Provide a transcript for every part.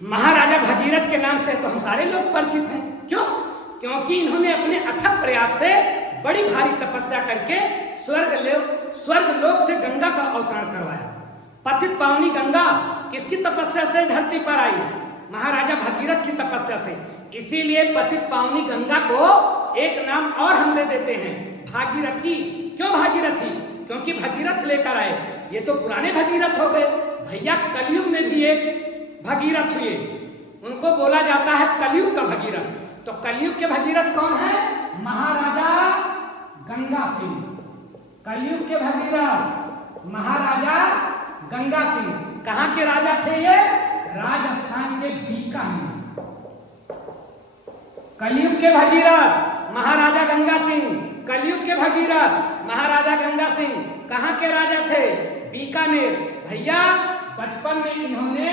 महाराजा भगीरथ के नाम से तो हम सारे लोग परिचित हैं। क्यों? क्योंकि इन्होंने अपने अथक प्रयास से बड़ी भारी तपस्या करके स्वर्ग लोक से गंगा का अवतरण करवाया। पतित पावनी गंगा किसकी तपस्या से धरती पर आई? महाराजा भगीरथ की तपस्या से। इसीलिए पतित पावनी गंगा को एक नाम और हम दे देते हैं, भागीरथी। क्यों भागीरथी? क्योंकि भगीरथ लेकर आए। ये तो पुराने भगीरथ हो गए भैया, कलयुग में भी एक भगीरथ हुए, उनको बोला जाता है कलयुग का भगीरथ। तो कलयुग के भगीरथ कौन है? महाराजा गंगा सिंह। कलयुग के भगीरथ महाराजा गंगा सिंह। कहां के राजा थे ये? राजस्थान के बीकानेर। कलयुग के भगीरथ महाराजा गंगा सिंह। कलयुग के भगीरथ महाराजा गंगा सिंह कहां के राजा थे? बीकानेर। भैया बचपन में इन्होंने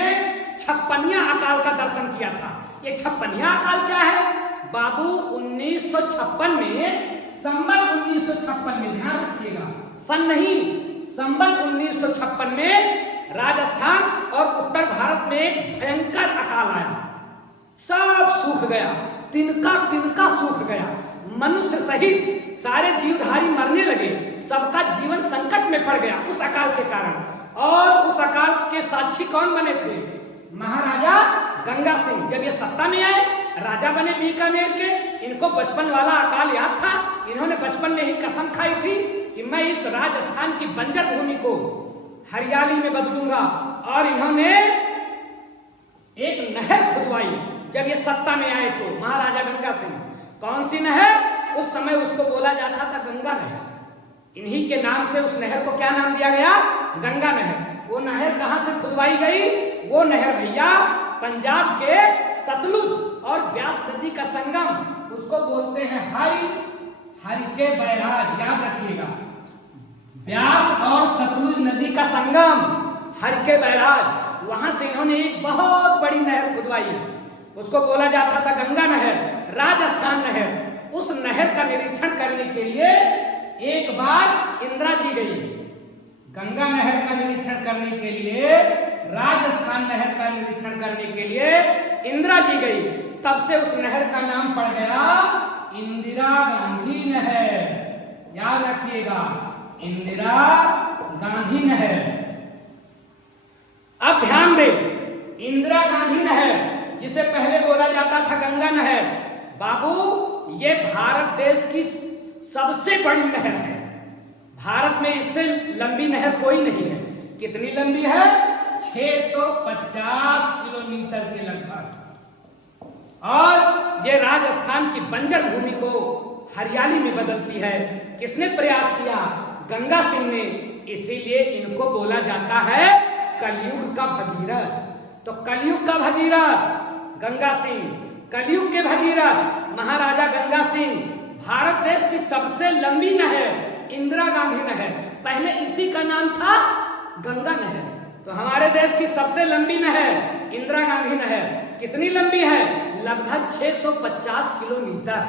छप्पनिया अकाल का दर्शन किया था। ये छप्पनिया अकाल क्या है बाबू? 1956 में, संवत 1956 में, ध्यान रखिएगा, सन नहीं, संवत 1956 में राजस्थान और उत्तर भारत में एक भयंकर अकाल आया। सब सूख गया, तिनका तिनका सूख गया, मनुष्य सहित सारे जीवधारी मरने लगे, सबका जीवन संकट में पड़ गया उस अकाल के कारण। और उस अकाल के साक्षी कौन बने थे? महाराजा गंगा सिंह। जब ये सत्ता में आए, राजा बने बीकानेर के, इनको बचपन वाला अकाल याद था। इन्होंने बचपन में ही कसम खाई थी कि मैं इस राजस्थान की बंजर भूमि को हरियाली में बदलूंगा। और इन्होंने एक नहर खुदवाई जब ये सत्ता में आए तो, महाराजा गंगा सिंह। कौन सी नहर? उस समय उसको बोला जाता था गंगा नहर। इन्हीं के नाम से उस नहर को क्या नाम दिया गया? गंगा नहर। वो नहर कहां से खुदवाई गई? वो नहर भैया पंजाब के सतलुज और ब्यास नदी का संगम, उसको बोलते हैं हरि के बैराज। याद रखिएगा, ब्यास और सतलुज नदी का संगम, हरि के बैराज, वहां से इन्होंने एक बहुत बड़ी नहर खुदवाई। उसको बोला जाता था गंगा नहर, राजस्थान नहर। उस नहर का निरीक्षण करने के लिए एक बार इंदिरा जी गई। गंगा नहर का निरीक्षण करने के लिए, राजस्थान नहर का निरीक्षण करने के लिए इंदिरा जी गई। तब से उस नहर का नाम पड़ गया इंदिरा गांधी नहर। याद रखिएगा, इंदिरा गांधी नहर। अब ध्यान दे, इंदिरा गांधी नहर, जिसे पहले बोला जाता था गंगा नहर, बाबू ये भारत देश की सबसे बड़ी नहर है। भारत में इससे लंबी नहर कोई नहीं है। कितनी लंबी है? 650 किलोमीटर के लगभग। और ये राजस्थान की बंजर भूमि को हरियाली में बदलती है। किसने प्रयास किया? गंगा सिंह ने। इसीलिए इनको बोला जाता है कलयुग का भगीरथ। तो कलयुग का भगीरथ गंगा सिंह, कलयुग के भगीरथ महाराजा गंगा सिंह। भारत देश की सबसे लंबी नहर इंदिरा गांधी नहर, पहले इसी का नाम था गंगा नहर। तो हमारे देश की सबसे लंबी नहर इंदिरा गांधी नहर कितनी लंबी है? लगभग 650 किलोमीटर।